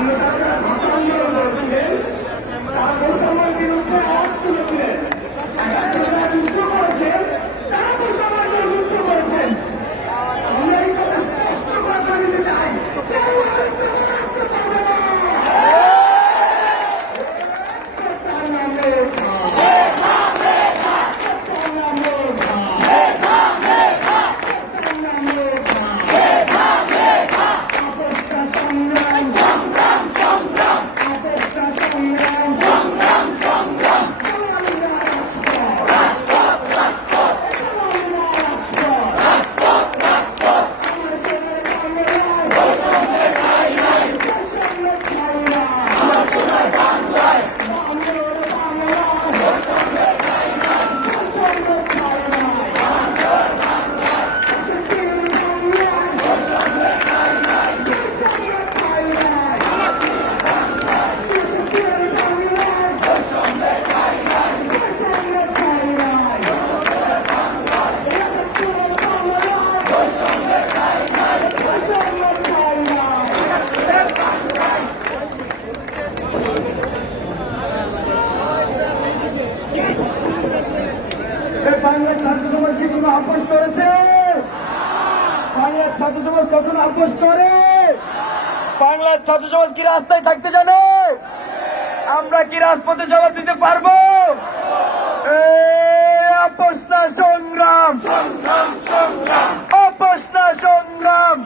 よろしくお願いします。এই বাংলার ছাত্র সমাজ কি কোনো আপোষ করেছে? বাংলার ছাত্র সমাজ কখনো আপোষ করে? বাংলার ছাত্র সমাজ কি রাস্তায় থাকতে জানে? আমরা কি রাজপথে জবাব দিতে পারব? এই আপোষ না সংগ্রাম। আপোষ না সংগ্রাম।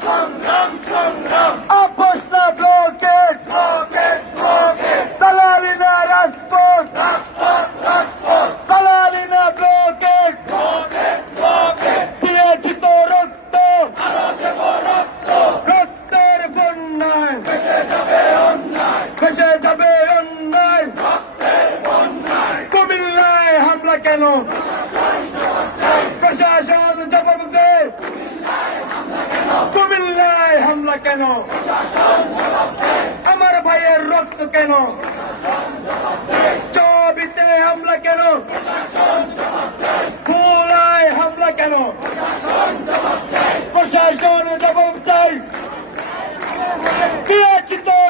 আপোষ না ব্লকেট দালালি না রাজপথ দালালি না ব্লকেট দিয়েছি তো রক্ত রক্তের বন্যায় ভেসে যাবে অন্যায় কুমিল্লায় হামলা কেন প্রশাসন জবাব দে কুমিল্লায় হামলা কেন আমার ভাইয়ের রক্ত কেন? চবিতে হামলা কেন? খুলায় হামলা কেন? প্রশাসন জবাব চাই।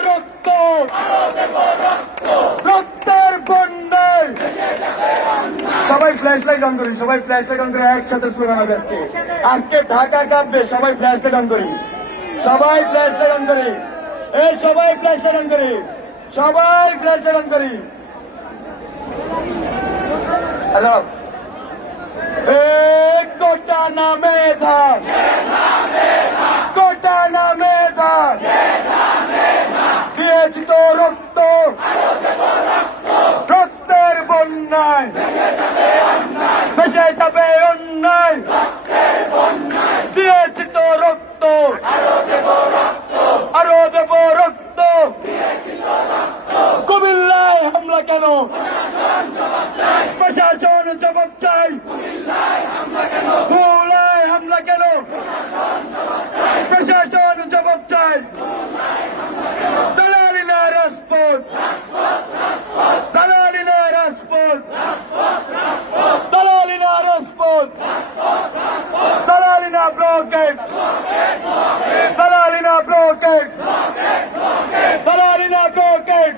রক্ত। রক্তের বন্যায়। সবাই ফ্ল্যাশ লাইট অন করি, সবাই ফ্ল্যাশ লাইট অন করে, একসাথে আজকে। ঢাকা কাঁপবে, সবাই ফ্ল্যাশ লাইট অন করি। সবাই ফ্ল্যাশ লাইট করি এই সবাই ফ্ল্যাশ লাইট করি সবাই ফ্ল্যাশ অন করি হ্যালো। কোটা নামে ধা কোটা নামে ধা দিয়েছি তো রক্ত। রক্তের বন্যায়। ভেসে যাবে অন্যায় দিয়েছি তো রক্ত আরও দেব রক্ত কুমিল্লায় হামলা কেন প্রশাসন জবাব চাই খুলায় হামলা কেন প্রশাসন জবাব চাই দালালি না রাজপথ দালালি না রাজপথ দালালি না রাজপথ দালালি না ব্লকেট দালালি না ব্লকেট দালালি না ব্লকেট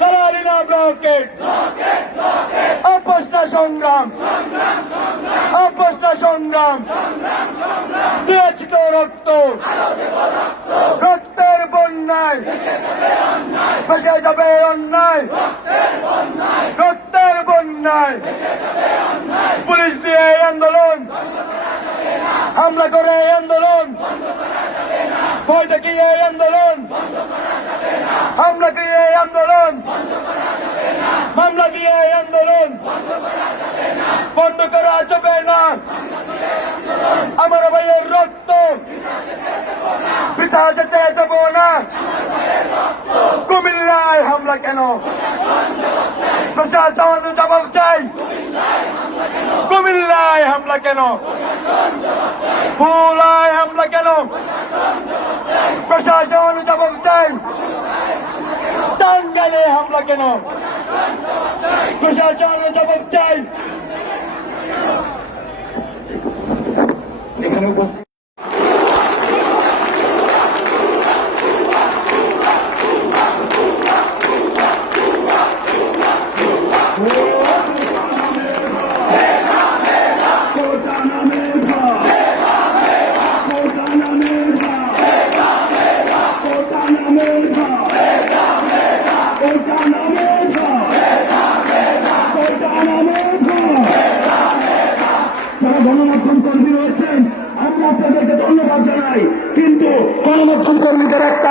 দালালি না ব্লকেট অপস্তা সংগ্রাম। অপস্তা সংগ্রাম। দিয়েছি তো রক্ত। রক্তের বন্যায় ভেসে যাবে অন্যায়। রক্তের বন্যায় পুলিশ দিয়ে এই আন্দোলন। হামলা করে এই আন্দোলন। ভয় দেখিয়ে এই আন্দোলন। হামলা দিয়ে এই আন্দোলন। মামলা দিয়ে এই আন্দোলন। বন্ধ করা যাবে না আমার ভাইয়ের রক্ত। পিতা যেতে দেব না। কুমিল্লায় হামলা কেন? প্রশাসন জবাব চাই। কুমিল্লায় হামলা কেন? ফুলায় হামলা কেন? প্রশাসন জবাব চাই। টাঙ্গালে হামলা কেন? প্রশাসন জবাব চাই। minutos pues,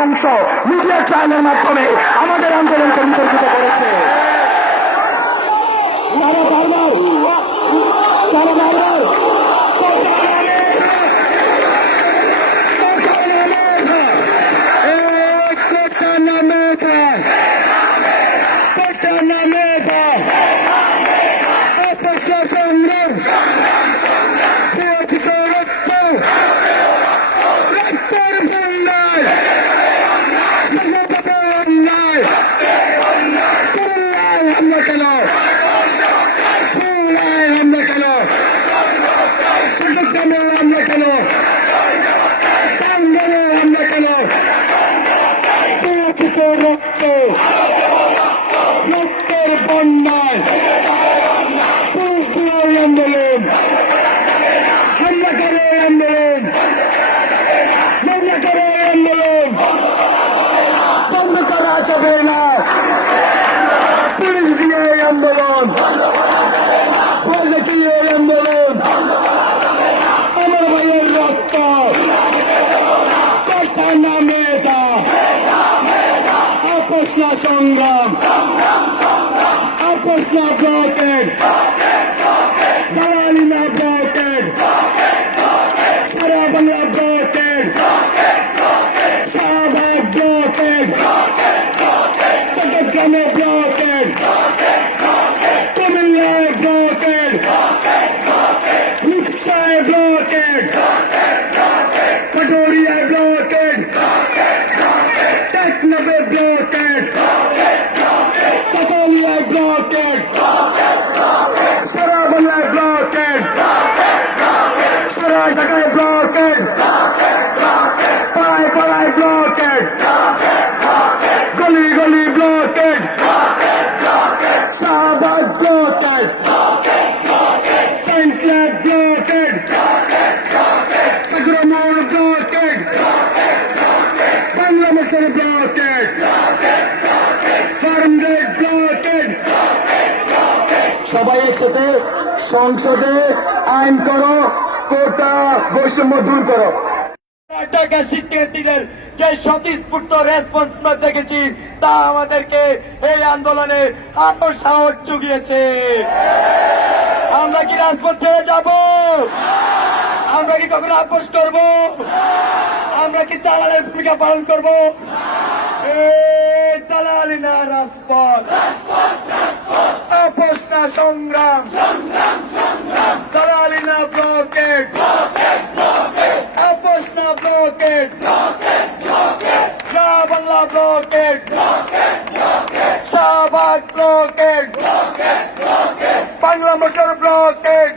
অংশ মিডিয়া ট্রায়ালের মাধ্যমে আমাদের আন্দোলনকে বিতর্কিত করেছে। তারা বারবার তারা বারবার কোটা না মেধা কোটা না মেধা অপসর সংগ্রাম প্রচিত রক্ত রক্তের বন্যায় জনপথে অন্যায় খুলনায় হামলা কেন খুলনায় হামলা কেন চট্টগ্রামে হামলা কেন টাঙ্গাইলে হামলা কেন প্রচিত রক্ত রক্তের বন্যায় পুরুষ আন্দোলন হামলা করে আন্দোলন হামলা করে আন্দোলন বন্ধ যাবে না। পুলিশ দিয়ে এই আন্দোলন। কি এই আন্দোলন? আমার ভাইয়ের রক্ত। সংগ্রাম। আপোষ সারা বাংলা ব্লকেট শাহবাগ ব্লকেট চট্টগ্রামে ব্লকেট কুমিল্লায় ব্লকেট রিক্সায় ব্লকেট কটোরিয়ায় ব্লকেট টেকনবে ব্লকেট কাতালিয়ায় ব্লকেট সারা বাংলায় ব্লকেট সারা ঢাকায় ব্লকেট পাড়ায় পাড়ায় ব্লকেট গলি গলি blockade Shahbag blockade science blockade সাগরমোড় blockade Bangla blockade Farmgate blockade সবাই একসাথে সংসদে আইন করো। কোটা বৈষম্য দূর করো। টাকা শিক্ষার্থীদের যে স্বতঃস্ফূর্ত রেসপন্স আমরা দেখেছি তা আমাদেরকে এই আন্দোলনে আরও সাহস জুগিয়েছে। আমরা কি রাজপথ ছেড়ে যাব? আমরা কি কখনো আপোষ করব? আমরা কি দালালের ভূমিকা পালন করব? দালালি না রাজপথ। আপোষ না সংগ্রাম দালালি না ব্লকেট আপোষ না ব্লকেট শাহ Bangla blockade Shahbag blockade Bangla motor blockade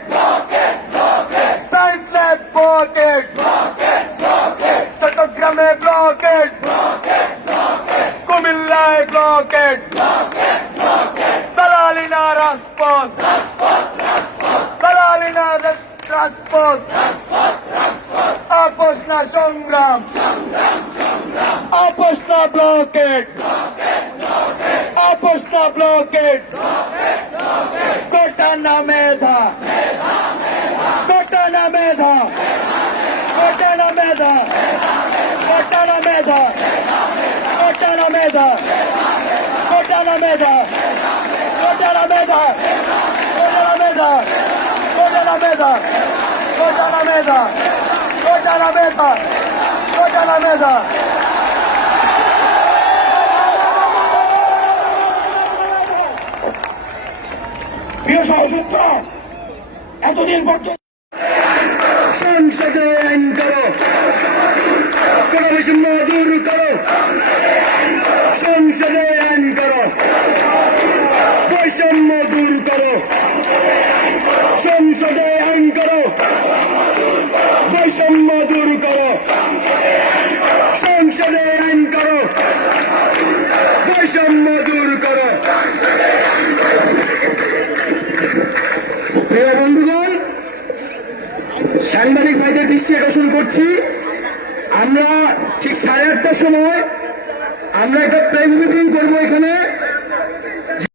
science lab blockade চট্টগ্রামে ব্লকেট কুমিল্লায় ব্লকেট দালালিনা রাজপথ। দালালিনা রাজপথ। আপোষ না সংগ্রাম আপোষ না ব্লকেট আপোষ না ব্লকেট কোটা না মেধা কোটা না মেধা কোটা না মেধা কোটা না মেধা কোটা না মেধা কোটা না মেধা কোটা না মেধা কোটা না মেধা কোটা না মেধা কোটা না মেধা Vota la mesa. Vota la mesa. প্রিয় সহযোদ্ধা এতদিন পর্যন্ত